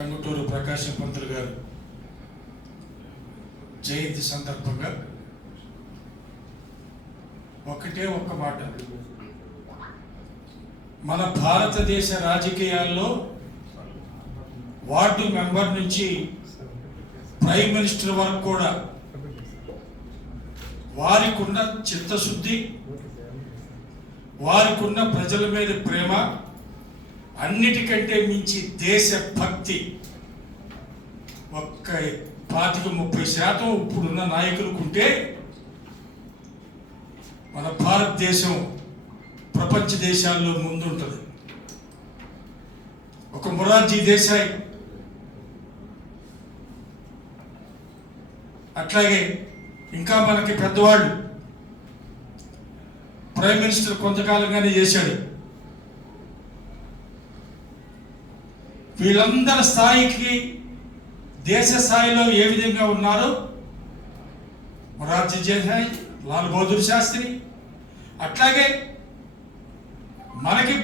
టంగుటూరు ప్రకాశం పంతులు గారు జయంతి సందర్భంగా ఒకటే ఒక్క మాట. మన భారతదేశ రాజకీయాల్లో వార్డు మెంబర్ నుంచి ప్రైమ్ మినిస్టర్ వరకు కూడా వారికి ఉన్న చిత్తశుద్ధి వారికి ఉన్న ప్రజల మీద ప్రేమ అన్నిటికంటే మించి దేశభక్తి. ఒక్క పాతిక ముప్పై శాతం ఇప్పుడున్న నాయకులకు ఉంటే మన భారతదేశం ప్రపంచ దేశాల్లో ముందుంటుంది. ఒక మొరార్జీ దేశాయ్. అట్లాగే ఇంకా మనకి పెద్దవాళ్ళు. ప్రైమ్ మినిస్టర్ కొంతకాలంగానే చేశాడు. వీళ్ళందరి స్థాయికి దేశ స్థాయిలో ఏ విధంగా ఉన్నారో మొరార్జీ దేశాయ్ లాల్ బహదూర్ శాస్త్రి. అట్లాగే మనకి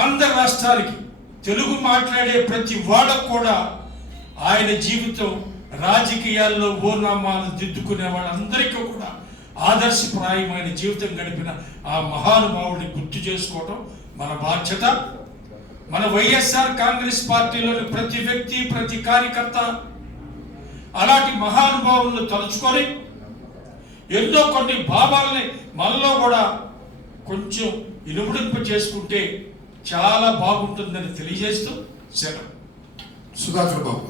ఆంధ్ర రాష్ట్రానికి తెలుగు మాట్లాడే ప్రతి వాళ్ళకు కూడా ఆయన జీవితం రాజకీయాల్లో ఓనామాలు దిద్దుకునే వాళ్ళందరికీ కూడా ఆదర్శప్రాయమైన జీవితం గడిపిన ఆ మహానుభావుడిని గుర్తు చేసుకోవడం మన బాధ్యత. మన వైఎస్ఆర్ కాంగ్రెస్ పార్టీలోని ప్రతి వ్యక్తి ప్రతి కార్యకర్త అలాంటి మహానుభావులను తలుచుకొని ఎన్నో కొన్ని భావాలని మనలో కూడా కొంచెం ఇనుముడింపు చేసుకుంటే చాలా బాగుంటుందని తెలియజేస్తూ సెలవు. సుధాకర్ బాబు.